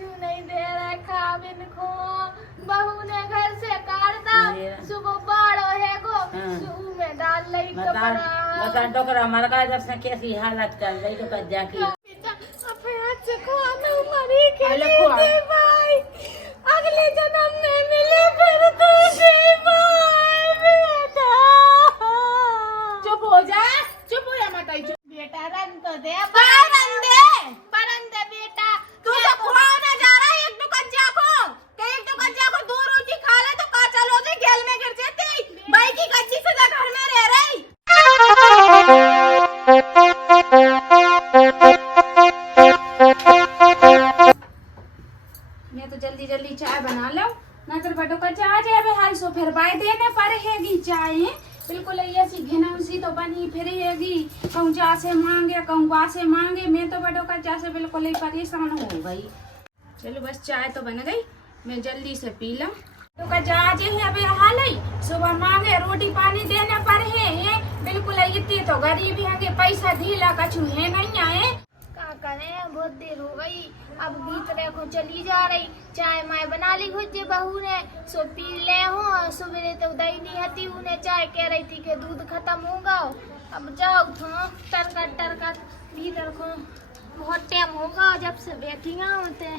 कछु नहीं दे रहे खाबिन को। बहू ने घर से काटता सुबह बाड़ो है को सुबह में डाल लई बता डोकरा मर गया जब से कैसी हालत कर रही तो कज्जा की बेटा अपने हाथ से खाना मरी के दे भाई अगले जन्म में मिले फिर तो दे भाई बेटा। चुप हो जा, चुप हो जा माता जी। बेटा रन तो दे परन दे बेटा। तू तो खुआ ना जा रहा है एक दो कज्जा को दो रोटी खा ले तो का चलो जे खेल में गिर जाती भाई की कच्ची सजा घर में रह रही। मैं तो जल्दी जल्दी चाय बना लो ना तो बटो का चाय जाए हाल सो फिर बाय देने पर हैगी चाय बिल्कुल ऐसी घिनौसी तो बनी फिर हैगी कहूँ जा से मांगे कहूँ वहाँ से मांगे। मैं तो बटो का चाय से बिल्कुल ही परेशान हो गई। चलो बस चाय तो बन गई मैं जल्दी से पी लूं। तो का जहाज है अभी हाल ही सुबह मांगे रोटी पानी देने पर है बिल्कुल इतनी तो गरीबी है कि पैसा ढीला कछु है नहीं आए का करें बहुत देर हो गई अब भीतर को चली जा रही। चाय माय बना ली खुद जे बहू ने सो पी ले हूँ। सुबह तो दही नहीं हती उन्हें चाय कह रही थी कि दूध खत्म होगा। अब जाओ तो टरकट भीतर को बहुत टाइम होगा जब से बैठी होते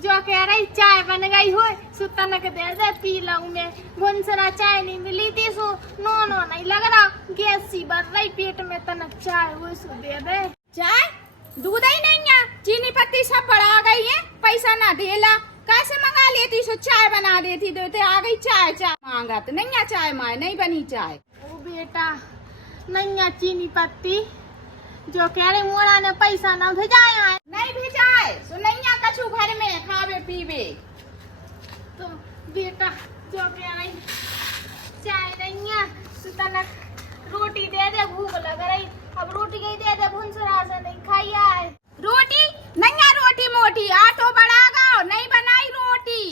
जो कह रही चाय बन गई हो सुतनक दे दे पी लूं मैं। घुनसरा चाय नहीं मिली थी सो नो नहीं लग रहा गैस सी बढ़ रही पेट में तनक चाय वो सो दे दे। चाय दूध ही नहीं है चीनी पत्ती सब बढ़ा गई है पैसा ना देला कैसे मंगा लेती सो चाय बना देती तो आ गई चाय मांगा तो नहीं है चाय माए नहीं बनी चाय। ओ बेटा नहीं है चीनी पत्ती जो कह रहे मोरा ने पैसा ना भेजाया है नहीं भेजाए सो नहीं है कछु घर में खावे पीवे तो बेटा जो कह रही चाय नहीं है सुतनक रोटी दे दे भूख लग रही अब रोटी गई दे दे भुनसरा से नहीं खाई है रोटी नहीं है रोटी मोटी आटो बढ़ा गाओ नहीं बनाई रोटी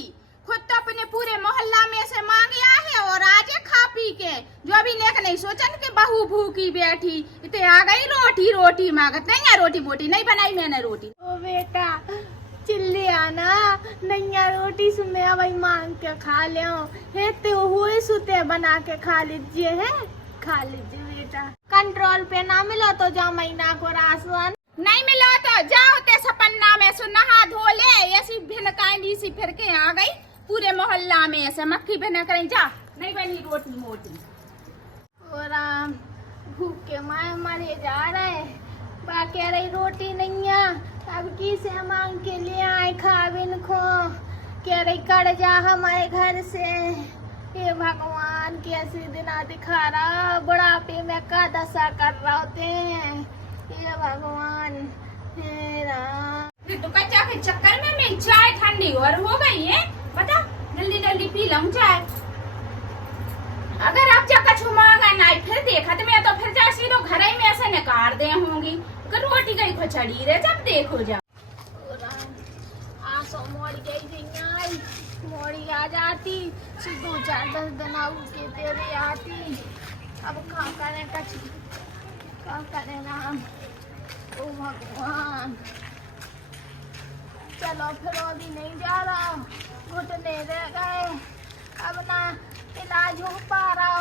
खुद तो अपने पूरे मोहल्ला में से मांगे है और आज खा पी के जो अभी लेकर नहीं सोचन के बहू भूखी बैठी इतने आ गई रोटी मांगत नहीं है रोटी मोटी नहीं बनाई मैंने रोटी। ओ बेटा चिल्ले आना नहीं है रोटी सुने वही मांग के खा ले हेते हुए सुते बना के खा लीजिए है खा लीजिए बेटा। कंट्रोल पे ना मिलो तो जा महीना को राशन नहीं मिला तो जाओ ते सपन्ना में सो नहा धो ले ऐसी भिनकाई सी फिर के आ गई पूरे मोहल्ला में ऐसे मक्खी बना कर जा नहीं बनी रोटी मोटी। और भूख के माए मरे जा रहे बाकी रही रोटी नहीं है अब किसे मांग के ले आए खाबिन को कह रही कर जा हमारे घर से। हे भगवान कैसे दिन दिखा रहा बुढ़ापे में का दशा कर रहा होते हैं। हे भगवान हे राम तो कच्चा के चक्कर में मैं चाय ठंडी और हो गई है बता जल्दी जल्दी पी लूं चाय। अगर आप जा कछु मांगा नहीं फिर देखा तो मैं तो फिर जा सीधो घर ही में ऐसे निकाल दे होंगी रोटी गई खचड़ी रे जब देखो जा आसो मोड़ी गई थी मोड़ी आ जाती दो चार 10 दिन के तेरे आती अब खा करे कछु का करे राम ओ भगवान। चलो फिर अभी नहीं जा रहा घुटने रह गए अब ना इलाज हो पा रहा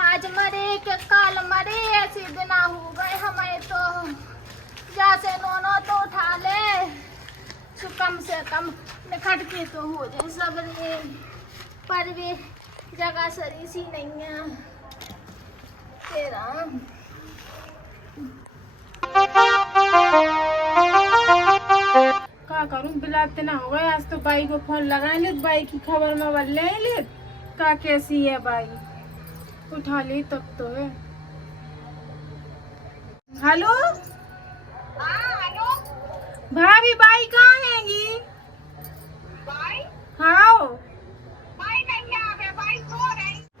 आज मरे के काल मरे ऐसे दिन हो गए हमें तो जैसे नोनो तो उठा ले कम से कम निखट के तो हो जाए सब रे पर वे जगह सरी सी नहीं है तेरा। का करूं बिलाते ना हो गए आज तो बाई को फोन लगाए ले बाई की खबर में ले ले का कैसी है बाई। उठा ली तब तो है। हेलो भाभी, बाई कहाँ हैगी? हाँ,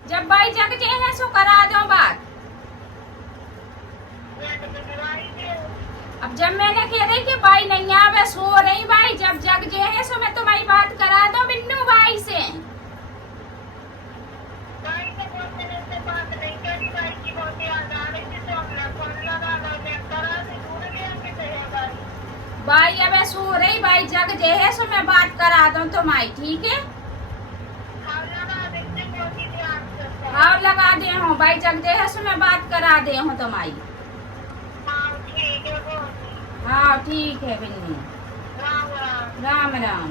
जब बाई जग जे है सो करा दो बात। अब जब मैंने कह रही कि बाई नहीं आवे, सो रही बाई, जब जग जे है सो मैं तुम्हारी बात करा दो बिन्नू बाई से। बाई अब सो रही, बाई जग जे है सो मैं बात करा दूं तुम्हारी, ठीक है? हाँ लगा दे हूँ, बाई जग जे है सो मैं बात करा दे हूँ तुम्हारी। हाँ ठीक है बिन्नी, राम राम।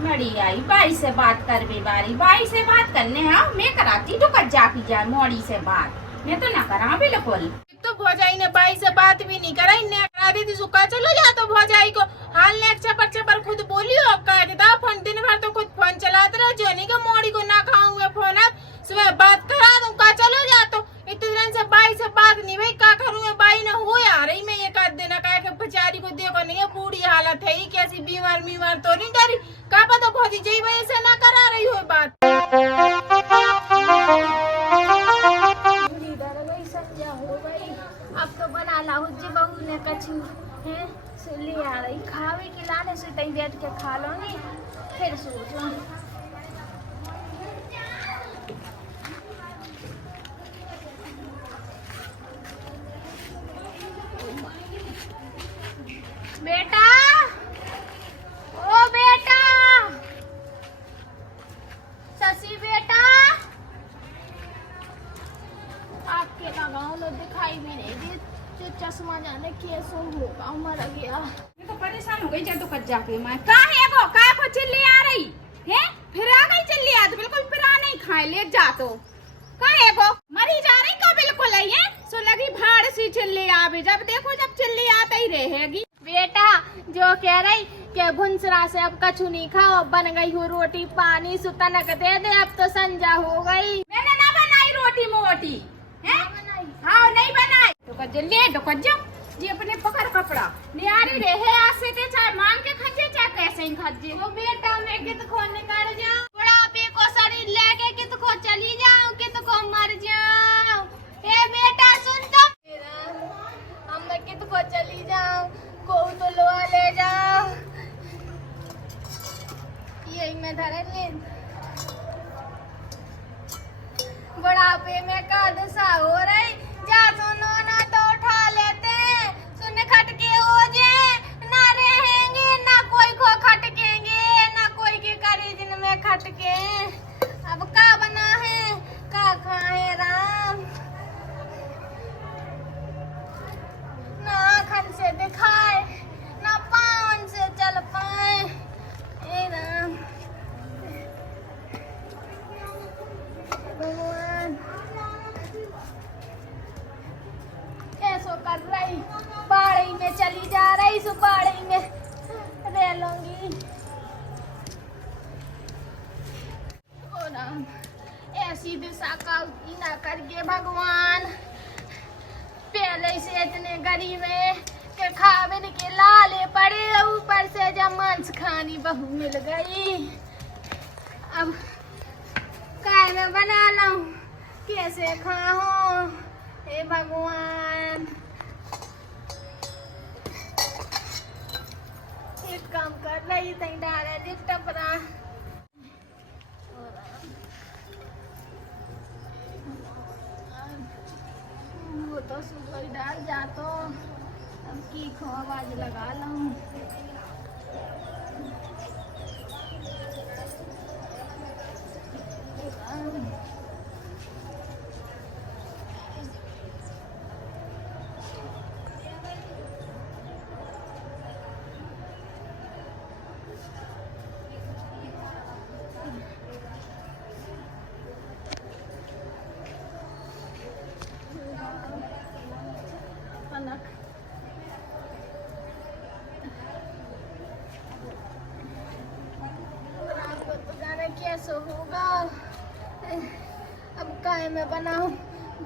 मड़ी आई बाई से बात कर बे बारी, बाई से बात करने हैं मैं कराती तो कर जाकी जाए मोड़ी से बात, मैं तो ना करा बिल्कुल। तो भौजाई ने बाई से बात भी नहीं कराई, ने करा दी थी सुखा चलो जा तो भौजाई को हाल ने चपर चपर खुद बोली हो कह देता फोन दिन भर तो खुद फोन चलाते रहे जो नहीं का मोड़ी को ना खाऊंगे फोन सुबह बात करा दूं का चलो जा तो इतने दिन से बाई से बात नहीं भाई का करूंगा, बाई ने हो आ रही मैं ये कर देना कह के बेचारी को देखो नहीं है बूढ़ी हालत है ही कैसी बीमार तो नहीं डरी का पता भौजी जी वजह से ना करा रही हो बात। अब तो बना ला जी बहू ने कछु है ले आ रही खावे खिलाने से तई बैठ के खा लूंगी फिर सोचो। बेटा ओ बेटा शशि बेटा आपके गाँव में दिखाई भी नहीं दी, जो चश्मा जाने कैसे होगा मर गया। मैं तो परेशान हो गई जब तो कट जाके मैं का है को चिल्ली आ रही है, फिर आ गई चिल्ली आ तो बिल्कुल फिर आ नहीं खाए ले जा तो का है को मरी जा रही का बिल्कुल है सो लगी भाड़ सी चिल्ली आवे, जब देखो जब चिल्ली आता ही रहेगी। बेटा जो कह रही कि भुंसरा से अब कछु नहीं खाओ, अब बन गई हो रोटी पानी सुतनक दे दे, अब तो संजा हो गई। मैंने ना बनाई रोटी मोटी है, हाँ नहीं बनाई तो कज ले तो कज जी अपने पकड़ कपड़ा नियारी रहे आसे ते चाहे मांग के खजे चाहे कैसे ही खजे। तो बेटा मैं कित को निकल जाऊं, बुढ़ापे को शरीर लेके कित को चली जाऊं, कित को मर जाऊं। ए बेटा सुन तो हम मैं कित को चली जाऊं, को तो लोहा ले जाओ यही मैं धरे ले। बुढ़ापे में का दशा हो रही, जा सुनो ना तो उठा लेते हैं, सुन खटके हो जाए ना रहेंगे ना कोई को खटकेंगे ना कोई के करी दिन में खटके। अब का बना है का खाए राम, ना आँखन से दिखाए ना पावन से चल पाए। ए राम भगवान कैसो कर रही, बाड़ी में चली जा रही सो बाड़ी में रह लूंगी। ओ राम ऐसी दिशा का ना करके भगवान, पहले से इतने गरीब है कि खावन के लाले पड़े, ऊपर से जब मांस खानी बहू मिल गई। अब काय में बना लूं कैसे खाऊं, हे भगवान। एक काम कर रही थी डाले लिफ्ट अपना वो तो सुबह डाल जा तो अब की खो आवाज लगा लूं। गैस होगा। अब काय में बनाऊं,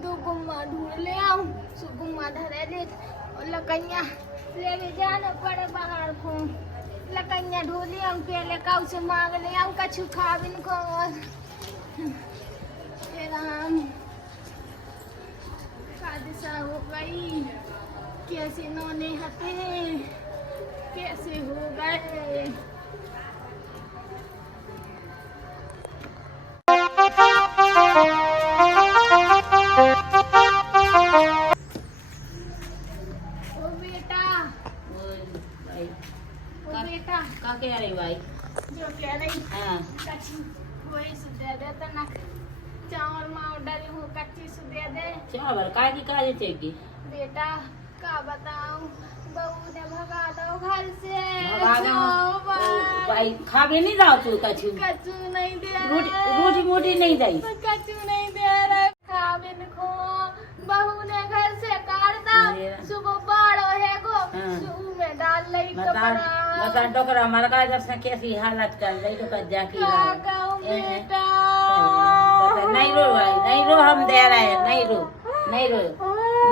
दो गुम्मा ढूंढ ले आऊं, सो गुम्मा धरे ले और लकैया ले जाना पड़े बाहर को। लकैया ढूंढ ले आऊं, पहले काऊ से मांग ले आऊं कछु खाबिन को। राम हादसा हो गई, कैसे नौने हते, कैसे हो गए। ओ बेटा, भाई ओ बेटा, का कह रही भाई? जो कह रही हाँ कच्ची वही से दे दे तना। चावल माँ डरी हूँ कच्ची से दे दे। चावल का की काज चाहिए? बेटा का बताऊं, बहू ने भगा दो घर से। भगा दो? जाओ भाई खावे नहीं जाओ तू कछु? कच्चू नहीं दे रोटी रहे। रोटी मोटी नहीं दई? कच्चू नहीं दे रहे, खाबिन को। बहू ने घर से काट दा, सुबह बाड़ो है गो, हाँ। सुबह में डाल लई बता कपड़ा। बता डोकरा हमारा का जब से कैसी हालत कर रही तो कज्जा की का कहूं बेटा। नहीं रो भाई, नहीं रो, हम दे रहे हैं, नहीं रो, नहीं रो,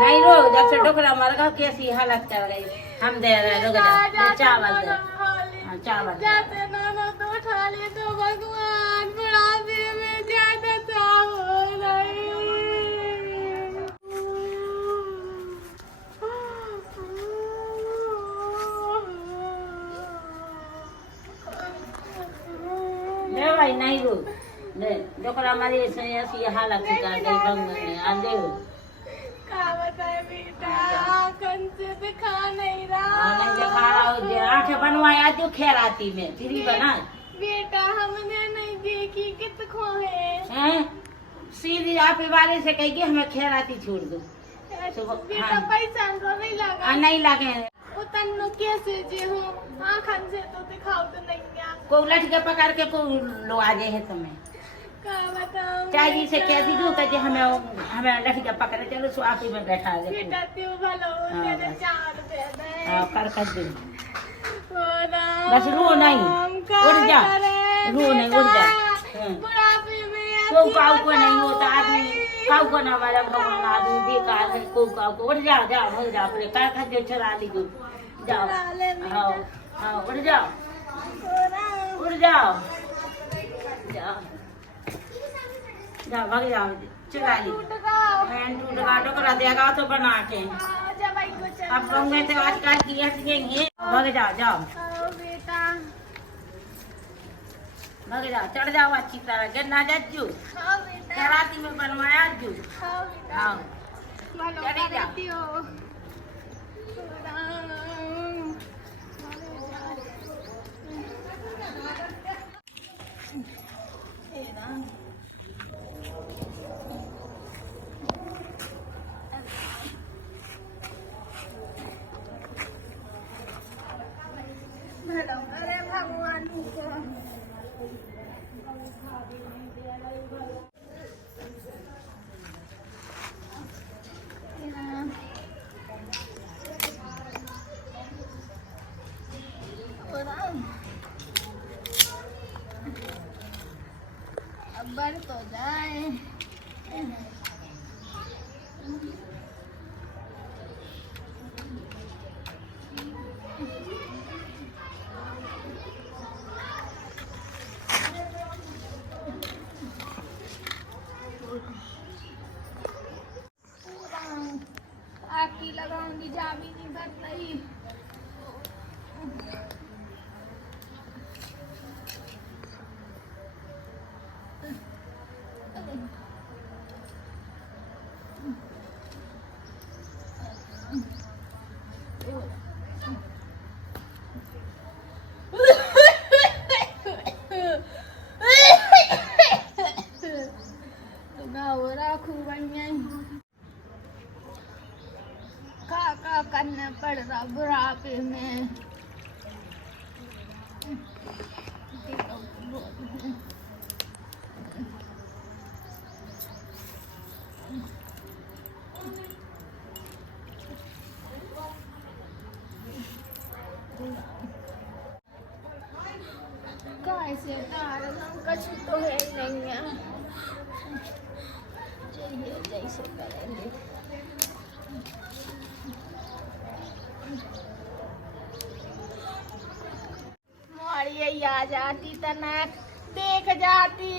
नहीं रो। जब से डोकरा हमारा का कैसी हालत कर रही, हम दे रहे हैं। रुक जा, चावल दे। हाँ, चावल दे। जाते नाना तो उठा ले तो भगवान बुढ़ापे में ज्यादा चाव हो रही। ले भाई, नहीं रो, ले डोकरा हमारी ऐसी हालत कर गई बंग ने आंदे हो। का बताए बेटा, आँखन से दिखा नहीं रहा। नहीं दिखा रहा हो, आंखें बनवाए आज खेराती में फ्री बना। बेटा हमने नहीं देखी कित खोए। हैं? सीधी आप वाले से कहेगी हमें खेराती छोड़ दो। बेटा हाँ। पैसा तो नहीं लगा। नहीं लगे उतन कैसे जे हो, आँखन से तो दिखाओ तो नहीं गया। को लट के पकड़ के को लो आ जाए है तुम्हें। का बताऊं चाची से बेटा? कह दीजिए कि हमें हमें लट के पकड़े, चलो स्वापी में बैठा दे। बेटा तू भलो हाँ, तेरे बस। 4 रुपए दे। हाँ, कर दे। ओ राम, बस रो नहीं, का उड़ जा, करे रो नहीं, उड़ जा। बेटा? हाँ। बुढ़ापे में को ऐसी काऊ को नहीं होता बताई। आदमी, काऊ को ना हमारा भगवान आदमी बेकार है। को काऊ को उड़ जा, जाओ उड़ जा, अपने कार खा चुरा ली को जाओ। चुरा ले बेटा। हाँ हाँ, उड़ जाओ, ओ राम, उड़ जाओ, जाओ जाओ, भाग जाओ, चुरा ली। टूट गया। मैं टूट का टुकड़ा देगा तो बना के। हाँ, जब आई को चल। अब होंगे तो आजकल की हंसेंगे। भाग जाओ, जाओ आओ बेटा। भाग जाओ, चढ़ जाओ अच्छी तरह, गिरना जज्जू हाँ बेटा। खेराती में बनवाया जू। हाँ बेटा। हाँ भलो चढ़ी जा। करती हो। ओ राम। हे राम। भलो करे भगवान को। हे राम। ओ राम। अब बढ़ तो जाए। आग की लगाऊंगी, जा भी नहीं भर रही। कछु तो है ही नहीं है। चलिए जैसे करेंगे। मोरी आ जाती तनक देख जाती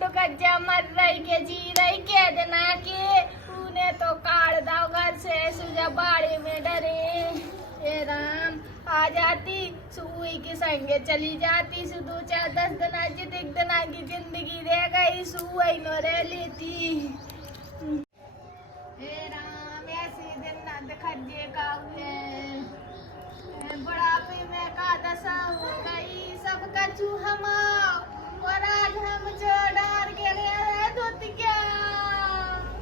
तो गज्जा मर रही के जी रही के देना के तूने तो काट दाओ घर से सुजा बाड़े में डरे। हे राम आ जाती सुई के संगे चली जाती सु 2-4-10 दिना की एक दिना की जिंदगी रह गई सुई न रह लेती। हे राम ऐसे दिन न दिखजे का हुए बुढ़ापे में का दशा हो गई सब कछु हम और आज हम जो डर के रहे दूत क्या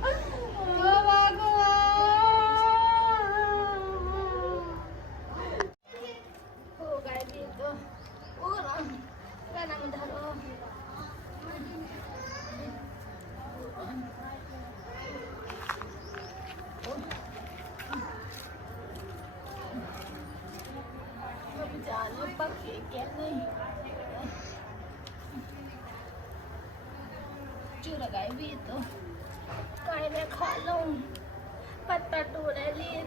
ओ भगवान हो गए भी तो ओ राम कदम धरो जानो पक्के क्या नहीं चूर गए भी तो काय में खा लूं पत्ता टूरे लिए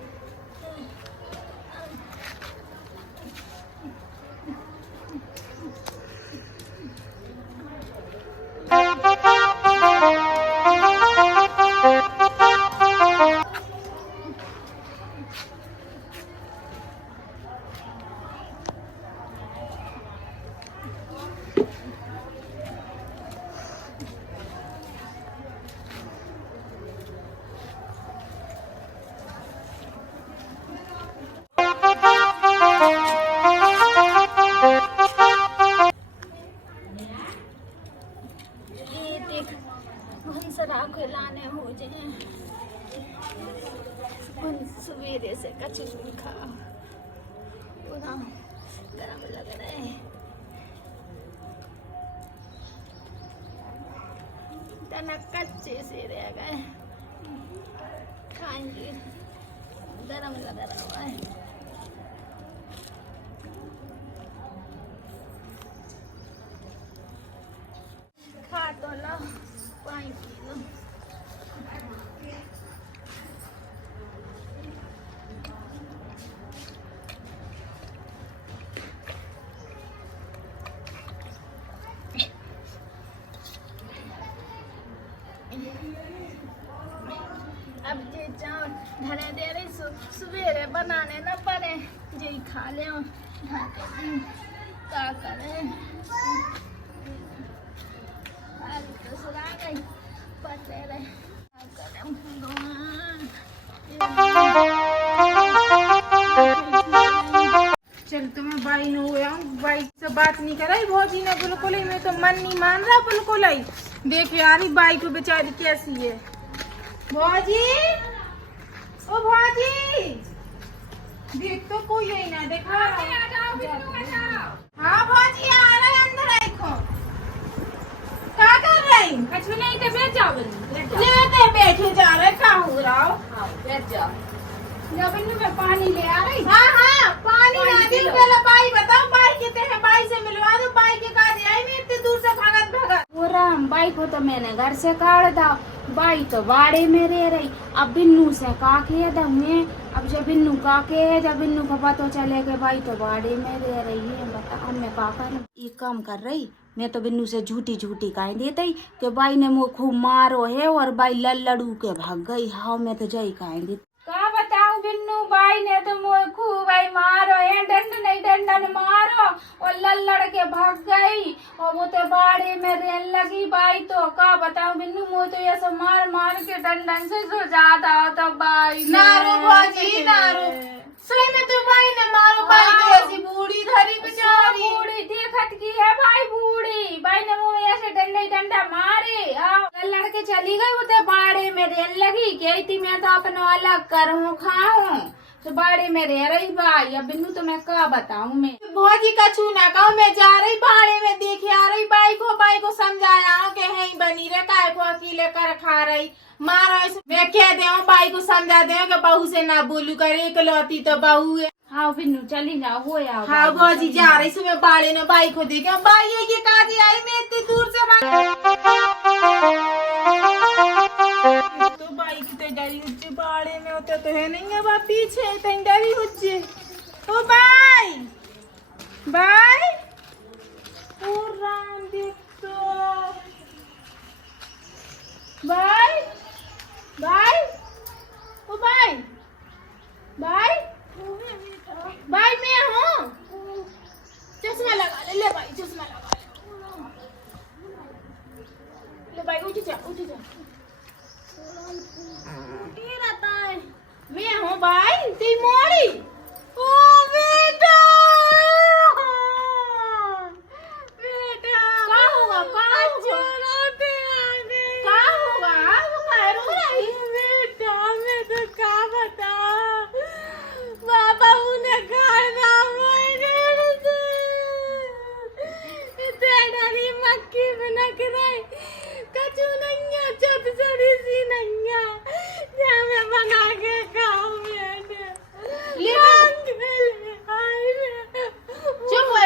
लाने हो जाए सवेरे से कच्ची नहीं खा पूरा गरम लग रहा है तना कच्चे से रह गए खाएंगे गरम लग रहा है खा तो लो पानी पी लो अब जे चावल धरे दे रही सवेरे बनाने न पड़े जे खा ले क्या करे तो सुना गई पते रहे चल तो मैं बाई न हुआ बाई से बात नहीं कर रही भौजी ने बिल्कुल ही मैं तो मन नहीं मान रहा बिल्कुल ही देख यार बाई को बेचारी कैसी है भौजी ओ भौजी देख तो कोई है ना देखा हाँ भौजी आ रहे अंदर देखो क्या कर रही कुछ नहीं तो बैठ जाओ लेते बैठे जा रहे कहाँ हो रहा हो बैठ जाओ जब इन्हें मैं पानी ले आ रही हाँ हाँ पानी ना दिन पहले बाई बताओ बाई कहते हैं बाई से मिलवा दो बाई के काज आई मैं इतनी दूर से भगत वो राम बाई को तो मैंने घर से काट दा बाई तो बाड़े में रह रही अब बिन्नू से काके दमे अब जब बिन्नू काके है जब बिन्नू को पता चले के बाई तो बाड़े में रह रही है बता अब मैं का करूं ये काम कर रही मैं तो बिन्नू से झूठी झूठी कह देती कि बाई ने मुँह खूब मारो है और बाई लड़ू के भाग गई हाँ मैं तो जई कह दी का बताऊं बिन्नू बाई ने तो मुँह खूब बाई मारो है डंड नहीं डंडन मारो और लड़ के भाग गई और वो तो बाड़े में रहने लगी बाई तो का बताऊं बिन्नू मुँह तो ये सब मार मार के डंडन से जो ज्यादा होता बाई नारो बाजी नारो सही में तो बाई ने मारो बाई तो ऐसी बूढ़ी धरी बेचारी बूढ़ी देखत की है भाई बूढ़ी बाई ने मुँह ऐसे डंडा मारे लड़ के चली गई वो तो बाड़े में रहने लगी कहती मैं तो अपना अलग करूँ खाऊं तो बाड़े में रह रही बाई अब बिन्नू तो मैं क्या बताऊं मैं भौजी का छूना कहूँ मैं जा रही बाड़े में देखे आ रही बाई को समझाया कि है बनी रे काय को अकेले कर खा रही मारो मैं कह दे बाई को समझा दे कि बहू से ना बोलू कर इकलौती तो बहू है हाँ बिन्नू चली जाओ वो यार हाँ भौजी जा रही सुबह बाड़े ने बाई को देखे बाई ये काजी आई मैं इतनी दूर उठ जा उठ जा। उठी रहता है। मैं हूँ भाई ती मोड़ी। ओ बेटा, बेटा का होगा का होगा का होगा वो काहे रो रही? बेटा मैं तो क्या बता, बाबा उन्हें खाना तेरी मक्खी बनक रही कचू नैया चट चढ़ी सी नैया जा मैं बना के खाऊं बेटे।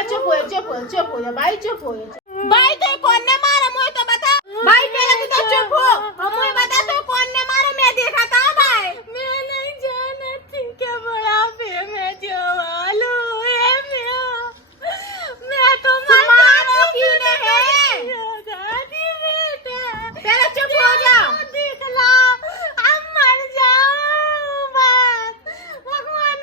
चुप हो जा भाई, चुप हो जा भाई। तो कौन ने मारा मुझे तो बता भाई। पहले तो चुप हो और मुझे बता तो कौन ने मारा। मैं देखा था भाई। मैं नहीं जानती क्या बड़ा पे मैं जो वालू है मैं तो मारो की नहीं दादी बेटा। पहले चुप हो जा। देख ला अब मर जाऊं बस, भगवान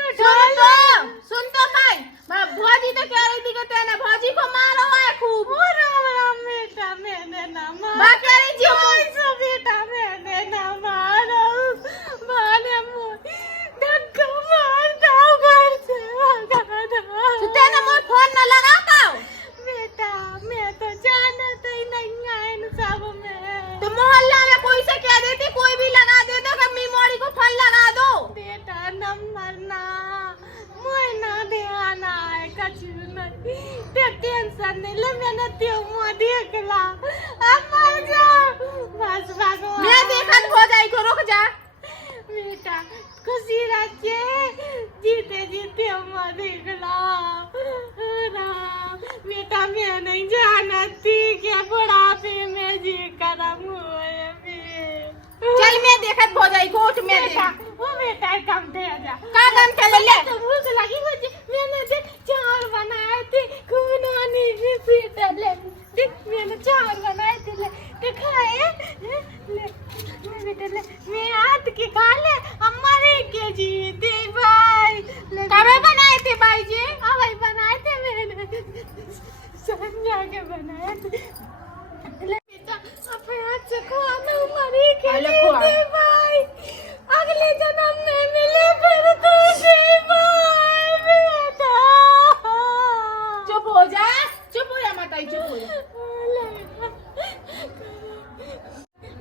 सुन तो भाई, मैं भौजी तो कह रही थी कि तेने भौजी को मारा हुआ है खूब। राम राम बेटा मैंने ना मैं मारा कह रही थी ऐसा बेटा मैंने ना मारा माने धक्का मारता घर से भगा तो तेने मुझे फोन न लगा पाओ। बेटा मैं तो जानता ही नहीं है इन सब में। तो मोहल्ला में कोई से कह देती कोई भी लगा दे दो कि मीमोड़ी को फल लगा दो। बेटा नंबर ना मुझे ना ध्यान आए कछु नहीं ते टेंशन नहीं ले मैंने त्यो मुँह देख ला अब मर जाओ बस भगवान। मैं देखन हो जाई को रुक जा। बेटा खुशी रखे जीते जीते मुँह देख ला राम। बेटा मैं नहीं जानती क्या बुढ़ापे में जी करम हुए चल मैं देखत हो जाई को उठ मैं बेटा देखा वो बेटा कम दे जा का काम कर ले। तो भूख लगी मुझे मैंने देख चावल बनाए थे खूनानी की सीट ले देख मैंने चावल बनाए थे ले खाए ले मैं बेटा ले मैं हाथ के खा ले अम्मा रे के जी दे भाई कब बनाए थे भाई जी? हाँ भाई बनाए थे मैंने संजा के बनाए थे ले बेटा अपने हाथ से खाना मरी के अरे जी खुआ। दे भाई अगले जन्म में मिले फिर तो दे भाई बेटा। चुप हो जा माताई चुप हो जा।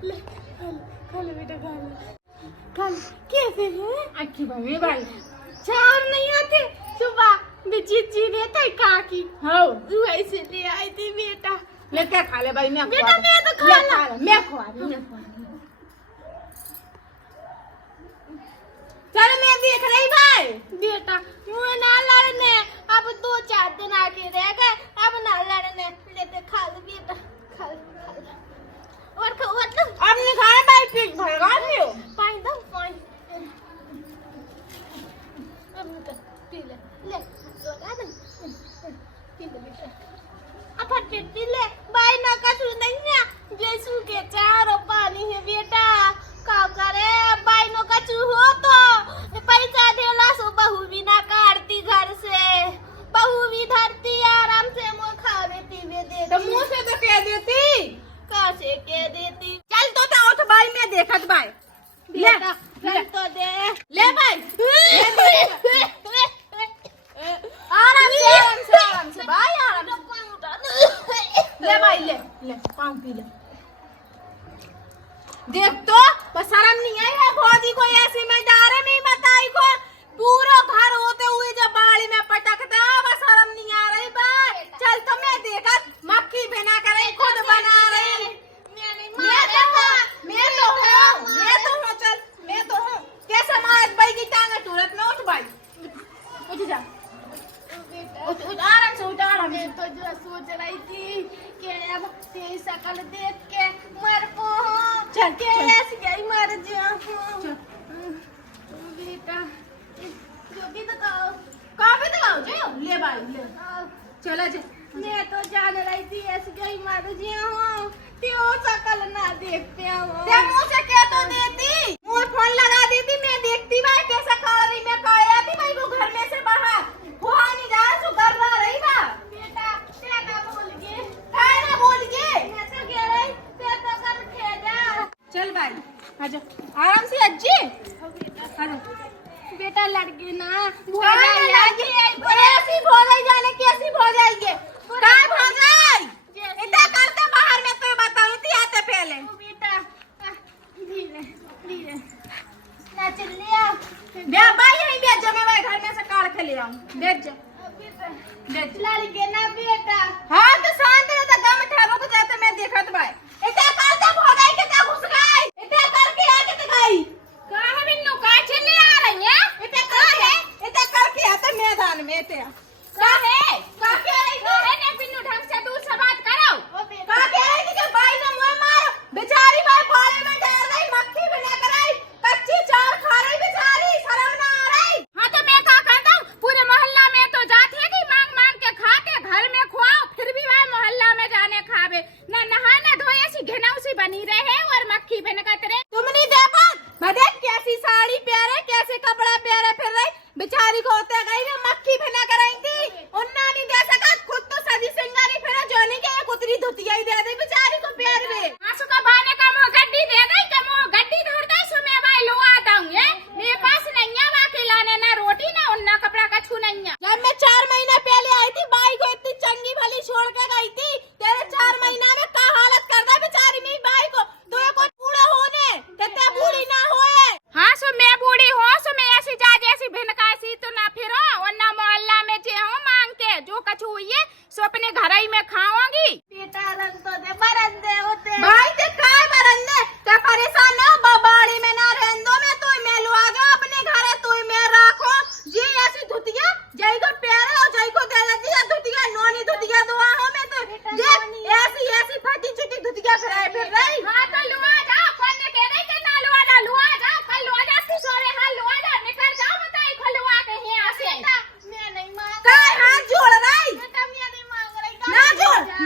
ले खा ले बेटा खा ले कैसे है अच्छी भाई भाई चार नहीं आते सुबह बिजी रहता है काकी हाँ वैसे ले आई थी बेटा। ले क्या खा ले भाई। मैं बेटा मैं तो खा ला मैं खुआ रही हूँ। चल मैं देख रही भाई। बेटा मुझे ना लड़ने अब 2-4 दिन आगे रह गए अब ना लड़ने लेते खा लो बेटा खा लो और खा अब नहीं खाए भाई पेट भरगा लियो। पानी दो पानी अब तो पी ले लगा दे पी ले बेटा अपन पेट पी ले भाई ना कछु नहीं है जैसू के चारों पानी है बेटा का करे भाई नो कछु हो तो पैसा देला सो बहू भी ना काटती घर से बहू भी धरती आराम से मुँह खावे पीवे देती तो मुंह से तो कह देती कैसे कह देती चल तो उठ भाई मैं देखत भाई। ले बेटा चल तो दे ले भाई आराम से भाई आराम से। ले भाई ले पाँव पी ले। देख तो बस शर्म नहीं आई है भौजी को ऐसे में डारे नहीं बताई को पूरा घर होते हुए जब बाड़ी में पटकता बस शर्म नहीं आ रही भाई। चल तो मैं देखा मक्खी बना कर खुद बना रही। मैं तो हूँ चल मैं तो हूँ कैसे मार भाई की टांग तुरंत में उठ भाई उठ जा उठ आराम से उठ आराम से। मैं तो जो सोच रही थी कि अब तेरी शक्ल देख के मर को चल, के चल। ऐसे गई मर जाऊं चल। बेटा जो भी तो कहो काफी दिखाओ जो ले भाई ले चला जा। मैं तो जान रही थी ऐसे गई मर जाऊं त्यो शक्ल ना देखते हो ते मुंह से क्या तो देती मुंह फोन लगा देती मैं देखती भाई कैसा कर रही मैं कह आती भाई को घर में से बाहर हुआ नहीं जा सो कर रही ना बेटा क्या ना बोल के काय ना बोल के मैं तो कह रही ते तो कर आजा आराम से अज्जी आजा बेटा लड़की ना ऐसी भोजाई जाने कैसी भोजाई काय भोजाई इतना करते बाहर में तो बताओ इतनी आते पहले बेटा धीरे धीरे ना चल लिया बे भाई यहीं बेच जा मैं घर में से काट के ले आऊं बेच जा बेच लड़के ना बेटा हां तो शांत रह तो गम ठहरो को जाते मैं देखत भाई इतना करते भोजाई के का घुस गई इतना करके आके तो गई का है बिन्नू का चले आ रही है इतना करके आते मैदान में ते का है ने बिन्नू ढंग से दूर से बात करो का कह रही थी कि भाई ने मुंह मारो बेचारी भाई पाले में डर रही मक्खी भी ना कराई कच्ची चार खा रही बेचारी शर्म ना आ रही हाँ तो मैं क्या कहता हूँ पूरे मोहल्ला में तो जाती है कि मांग मांग के खाते घर में खुआओ फिर भी वह मोहल्ला में जाने खावे न नहा न धोए ऐसी घिनौसी बनी रहे और मक्खी बनकत रहे तुम नहीं देखा भदे कैसी साड़ी पहने कैसे कपड़ा पहने फिर रही बेचारी को होते गई वो मक्खी भी ना कराई थी उन्ना नहीं दे सका खुद तो सजी सिंगारी फिर जोनी के एक उतरी धुतिया ही दे दे बेचारी को प्यार में आंसू का बहाने का मुंह गड्डी दे दई के मुंह गड्डी धर दई सो मैं भाई लो आता हूँ ये मेरे पास नहीं है बाकी लाने ना रोटी ना उन्ना कपड़ा का छू नहीं है जब मैं 4 महीना पहले आई थी बाई को इतनी चंगी भली छोड़ के गई थी तेरे 4 महीना में का हालत कर दा बेचारी मेरी बाई को तो को बूढ़ा होने ते बूढ़ी ना होए हाँ सो मैं बूढ़ी हो सो मैं ऐसी जा जैसी भिनकासी तो ना फिरो और ना मोहल्ला में जे हूँ मांग के जो कछु हुई है सो अपने घर ही में खाऊंगी बेटा रन तो दे बरंदे होते भाई ते काय बरंदे ते परेशान ना बाड़ी में ना रहन दो मैं तू मेलू आ गया अपने घर तू मैं राखो जी ऐसी धुतिया जई को प्यारे और जई को दे देती है धुतिया नोनी धुतिया दुआ हो मैं तो देख ऐसी ऐसी फटी चुटी धुतिया फिर रही हाँ तो लुआ जाओ कौन ने कह रही कि ना लुआ जा लुआ जाओ कल लुआ जा तू सोरे हाँ लुआ जा निकल जाओ बताई खुलवा के यहाँ से मैं नहीं मांग काय हाथ जोड़ रही बेटा मैं नहीं मांग रही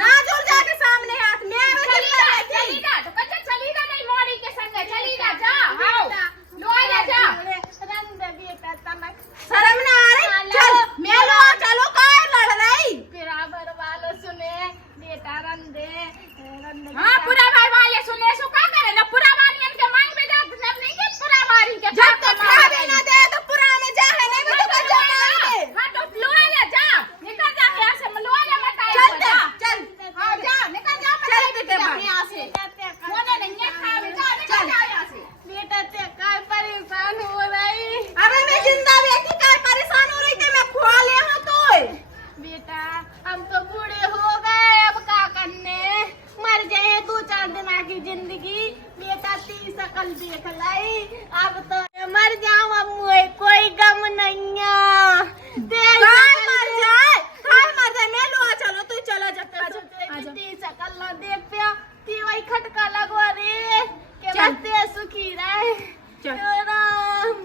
ना जोड़ जाके सामने हाथ मैं चली जा तो कच्चा चली जा नहीं मोड़ी के संग चली जा जा आओ लुआ जा जा रन दे बेटा तमक शर्म ना आ रही चल मेलो चलो काय लड़ रही बराबर वालों सुने बेटा रन दे हाँ पूरा भाई वाले सुने सो का करे ना पूरा वाली के मांग में जा जब नहीं के पूरा वाली के जब तक खावे ना दे तो पुरा में जा है नहीं तो कर जा हाँ तो लुआ जा निकल जा यहाँ से लुआ जा मत चल हाँ जा निकल जा चल बेटे यहाँ से होने नहीं है खावे जा निकल जा यहाँ से बेटा ते काय परेशान हो रही अबे मैं जिंदा बैठी काय परेशान हो रही थी मैं खुआ ले हूं तो बेटा हम तो बूढ़े हो गए अब क्या करने मर जाए 2-4 दिन की जिंदगी बेटा ती शकल देख लाई अब तो मर जाऊं अब मुझे कोई गम नहीं है मर जाए मैं लो चलो तू चलो जब ती शकल ना देख पिया ती वही खटका लगवा रे के बच्चे सुखी रहे चल। राम